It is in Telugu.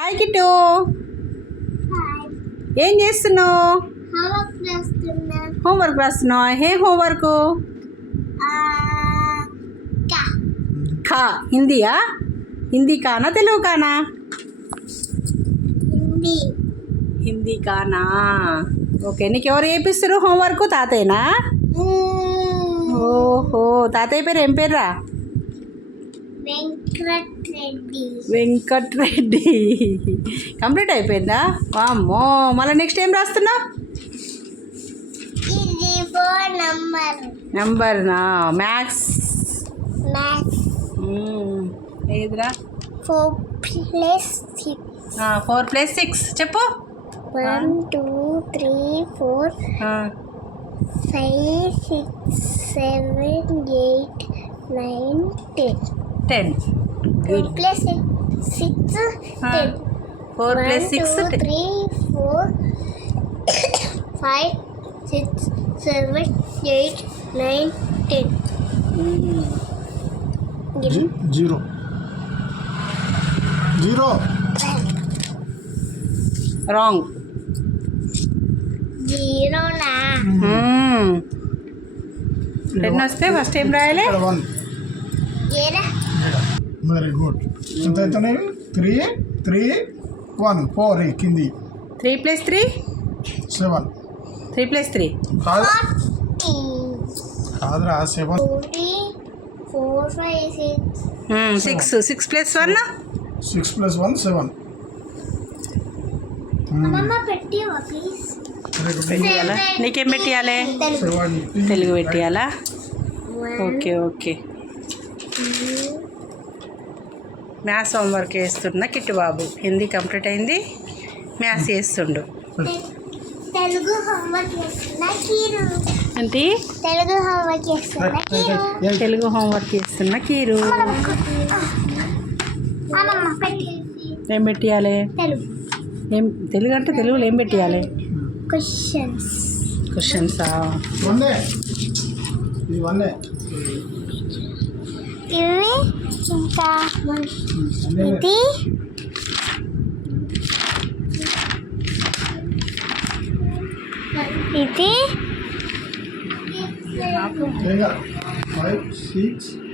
హాయ్ కిట్టు, ఏం చేస్తున్నావు? హోంవర్క్ రాస్తున్నావా? ఏ హోంవర్క్? ఖా హిందీయా? హిందీ కానా తెలుగు కానా? హిందీ కానా? ఓకే, నీకు ఎవరు చేపిస్తారు హోంవర్క్? తాతయ్యనా? ఓహో, తాతయ్య పేరు ఏం పేర్రా? వెంకట్ రెడ్డి. కంప్లీట్ అయిపోయిందా? వామ్మో, మళ్ళీ నెక్స్ట్ ఏం రాస్తున్నావు? నంబర్నా? మ్యాథ్స్ ఏదిరా? 4+6 చెప్పు. 1 2 3 4 5 6 7 8 9 10 గుడ్. 4+6 10 4+6 1 2 3 4 5 6 7 8 9 10 0 రాంగ్. 0 నా 10 వస్తే ఫస్ట్ ఏం రాయాలి? 1. ఏరా వెరీ గుడ్. ఎంత అవుతున్నాయి? 3 3 1 4 కింది 3+3 7 3+3 కాదురా 7 4 5 6 6+1 6+1 7 అమ్మమ్మ పెట్టివా ప్లీజ్. పెట్టియాలా? నీకేం పెట్టియాలి? తెలుగు పెట్టియాలా? Okay okay. మ్యాథ్స్ హోంవర్క్ చేస్తున్నా కిట్టు బాబు. హిందీ కంప్లీట్ అయింది, మ్యాథ్స్ చేస్తుండు. తెలుగు హోంవర్క్ చేస్తున్నా కీరు. ఏంటి? తెలుగు హోంవర్క్ చేస్తున్నా కీరు. తెలుగు హోంవర్క్ చేస్తున్నా కీరు. అమ్మమ్మ పెట్టి ఏం పెట్టియాలి? తెలుగు ఏం తెలుగు అంటే తెలుగులో ఏం పెట్టియాలి? క్వశ్చన్సా? ఇది 1 ఇవి ఇంకా ఇది ఇది 5 6